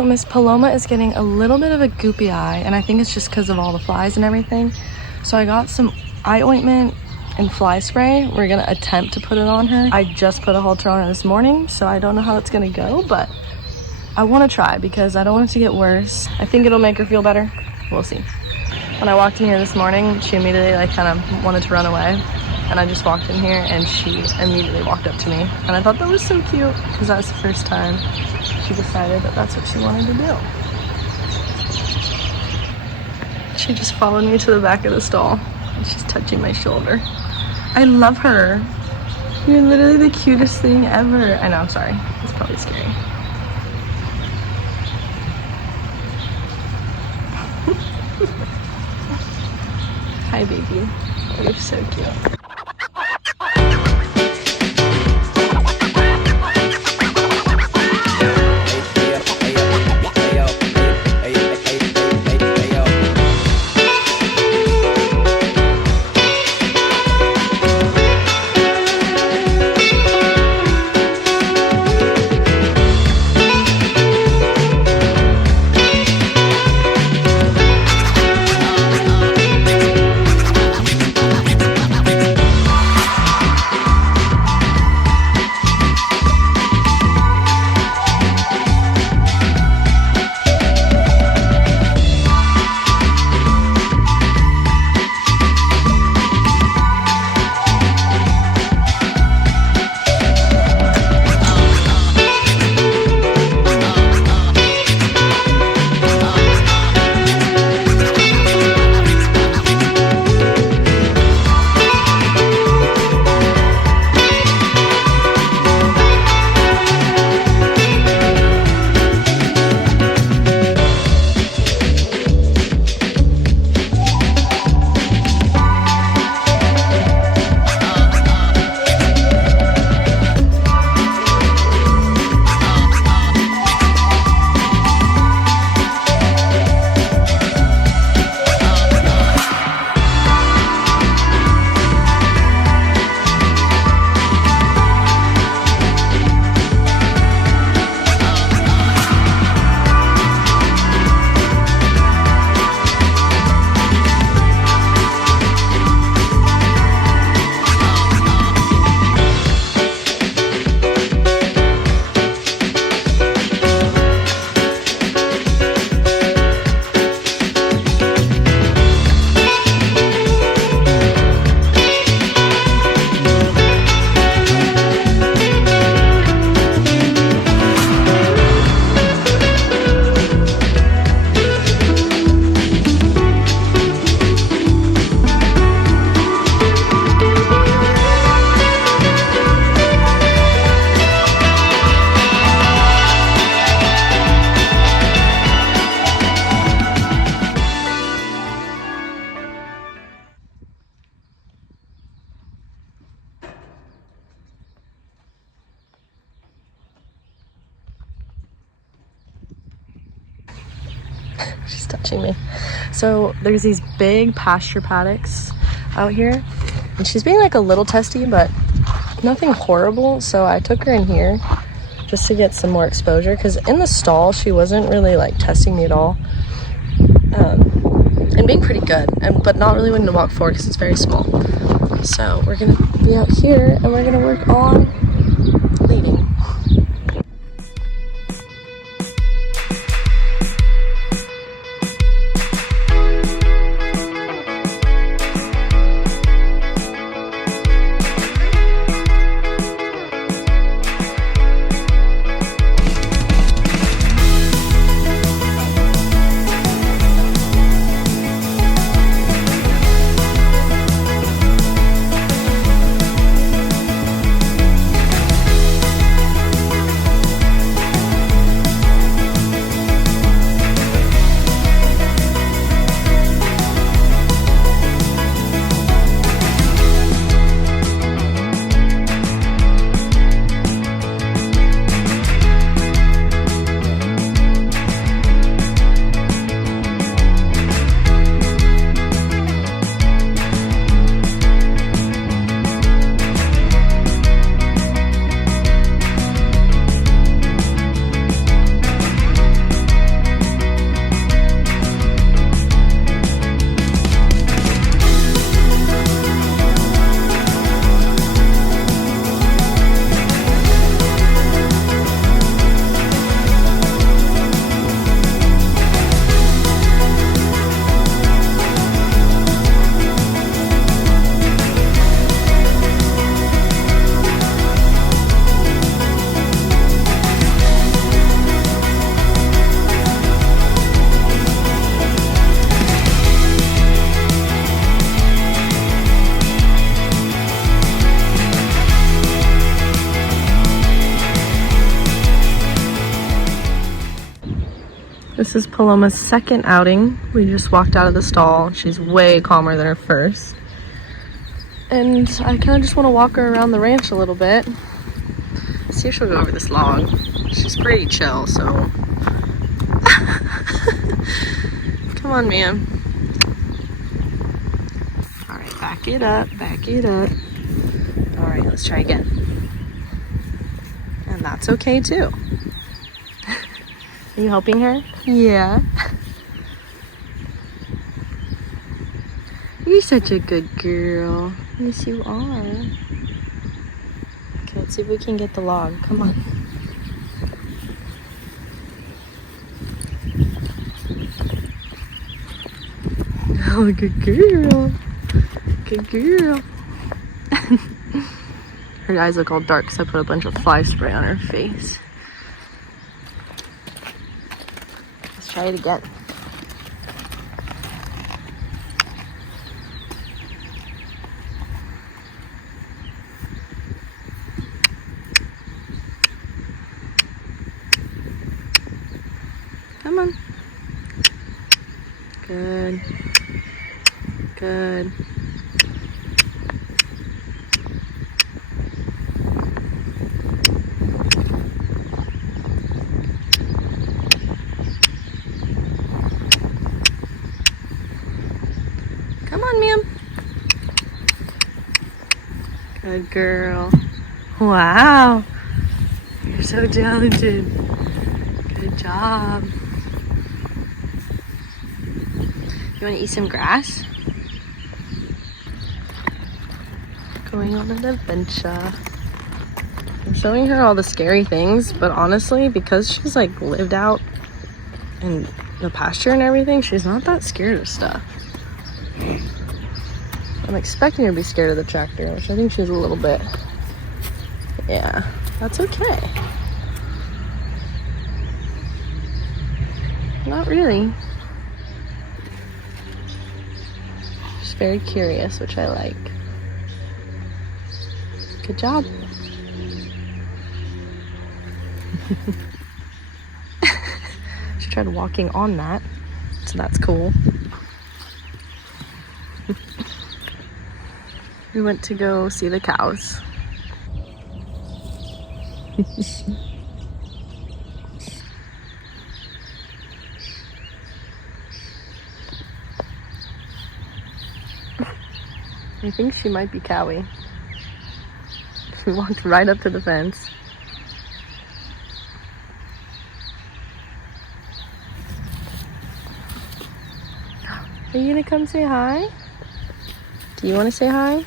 So Miss Paloma is getting a little bit of a goopy eye, and I think it's just because of all the flies and everything. So I got some eye ointment and fly spray. We're gonna attempt to put it on her. I just put a halter on her this morning, so I don't know how it's gonna go, but I want to try because I don't want it to get worse. I think it'll make her feel better. We'll see. When I walked in here this morning, she immediately like kind of wanted to run away, and I just walked in here and she immediately walked up to me, and I thought that was so cute because that was the first time she decided that that's what she wanted to do. She just followed me to the back of the stall and she's touching my shoulder. I love her. You're literally the cutest thing ever. I know, I'm sorry. It's probably scary. Hi, baby. You're so cute. She's touching me. So there's these big pasture paddocks out here, and she's being like a little testy, but nothing horrible. So I took her in here just to get some more exposure, because in the stall she wasn't really like testing me at all, and being pretty good, but not really willing to walk forward because it's very small. So we're gonna be out here and we're gonna work on leading. This is Paloma's second outing. We just walked out of the stall. She's way calmer than her first. And I kind of just want to walk her around the ranch a little bit. See if she'll go over this log. She's pretty chill, so. Come on, ma'am. All right, back it up, back it up. All right, let's try again. And that's okay too. Are you helping her? Yeah. You're such a good girl. Yes, you are. Okay, let's see if we can get the log. Come on. Oh, good girl. Good girl. Her eyes look all dark because I put a bunch of fly spray on her face. Let's try it again. Come on. Good. Good. Come on, ma'am. Good girl. Wow. You're so talented. Good job. You want to eat some grass? Going on an adventure. I'm showing her all the scary things, but honestly, because she's like lived out in the pasture and everything, she's not that scared of stuff. I'm expecting her to be scared of the tractor, which I think she's a little bit. Yeah, that's okay. Not really. She's very curious, which I like. Good job. She tried walking on that, so that's cool. We went to go see the cows. I think she might be cowy. She walked right up to the fence. Are you gonna come say hi? Do you want to say hi?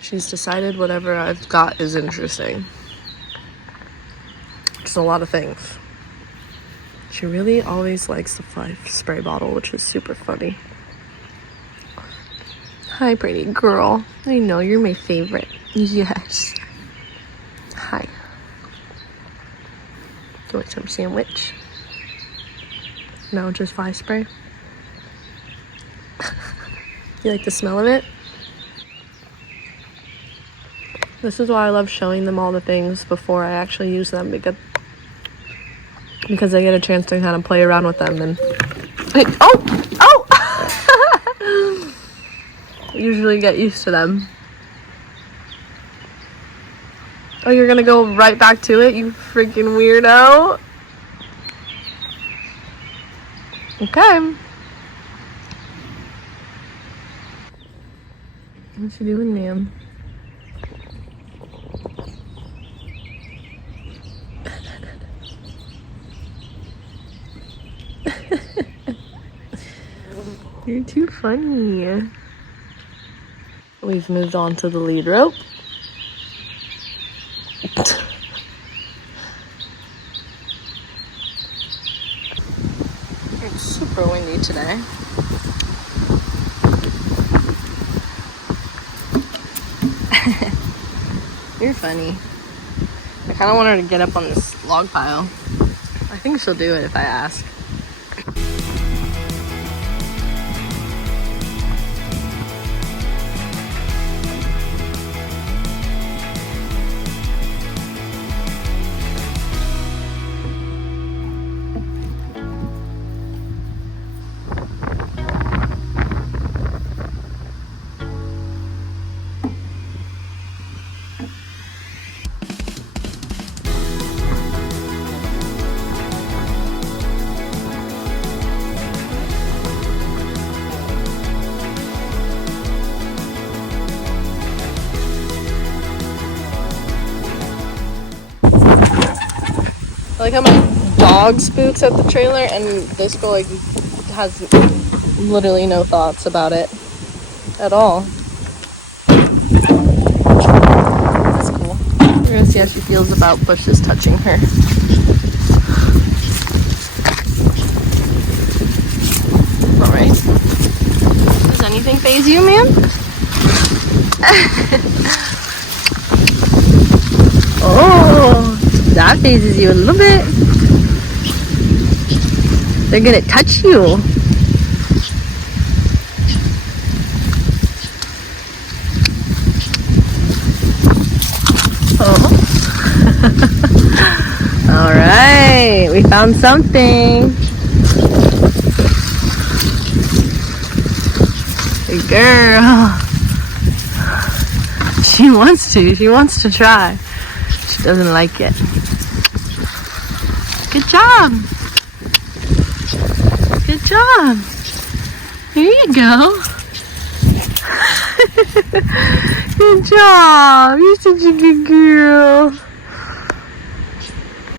She's decided whatever I've got is interesting. Just a lot of things. She really always likes the fly spray bottle, which is super funny. Hi, pretty girl. I know you're my favorite. Yes. Hi. You want some sandwich? No, just fly spray. You like the smell of it? This is why I love showing them all the things before I actually use them, because I get a chance to kind of play around with them and usually get used to them. Oh, you're gonna go right back to it, you freaking weirdo. Okay. What you doing, ma'am? You're too funny. We've moved on to the lead rope. It's super windy today. You're funny. I kind of want her to get up on this log pile. I think she'll do it if I ask. like how my dog spooks at the trailer, and this girl like has literally no thoughts about it at all. That's cool. We're gonna see how she feels about bushes touching her. Alright. Does anything faze you, man? Oh, that fazes you a little bit. They're gonna touch you. Oh. All right, we found something. Good girl. She wants to try. She doesn't like it. Good job. Good job. Here you go. Good job. You're such a good girl.